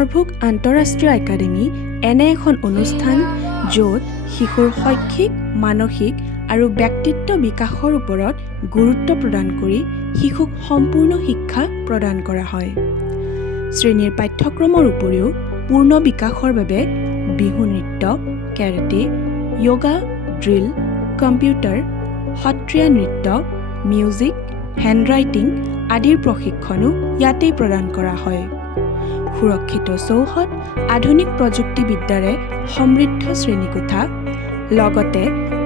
সৰভোগ আন্তঃৰাষ্ট্ৰীয় একাডেমী এনে এখন অনুষ্ঠান য'ত শিশুৰ শৈক্ষিক, মানসিক আৰু ব্যক্তিত্ব বিকাশৰ ওপৰত গুৰুত্ব প্ৰদান কৰি শিশুক সম্পূৰ্ণ শিক্ষা প্ৰদান কৰা হয়। শ্ৰেণীৰ পাঠ্যক্ৰমৰ উপৰিও পূৰ্ণ বিকাশৰ বাবে বিহু নৃত্য, karate, yoga, drill, computer, Sattriya নৃত্য, মিউজিক, হেণ্ডৰাইটিং আদিৰ প্ৰশিক্ষণো ইয়াতেই প্ৰদান কৰা হয়। সুৰক্ষিত চৌহদ, আধুনিক প্ৰযুক্তিবিদ্যাৰে সমৃদ্ধ শ্ৰেণীকোঠা, লগতে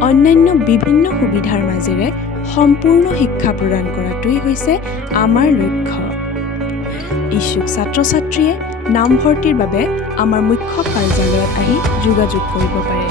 অন্যান্য বিভিন্ন সুবিধাৰ মাজেৰে সম্পূৰ্ণ শিক্ষা প্ৰদান কৰাটোৱেই হৈছে আমাৰ লক্ষ্য। ইচ্ছুক ছাত্ৰ-ছাত্ৰীয়ে নামভৰ্তিৰ বাবে আমাৰ মুখ্য কাৰ্যালয়ত আহি যোগাযোগ কৰিব পাৰে।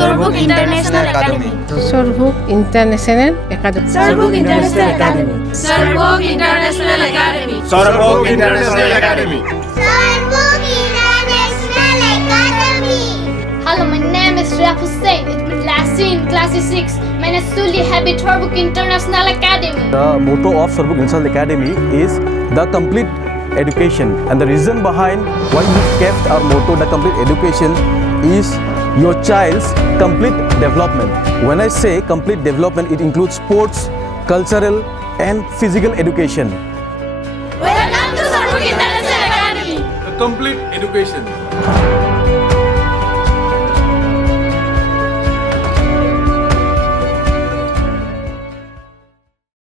Sarbhog international academy, Sarbhog international academy, Sarbhog international academy, Sarbhog international academy, Sarbhog international academy, Sarbog International Academy. Hello, my name is Riyaf Hussain. It's my last year in class 6. My name is Suli Habit Sarbog International Academy. The motto of Sarbog International Academy is the complete education, and the reason behind why we kept our motto the complete education is your child's complete development. When I say complete development, it includes sports, cultural and physical education. Welcome to Sarbog International Academy. complete education.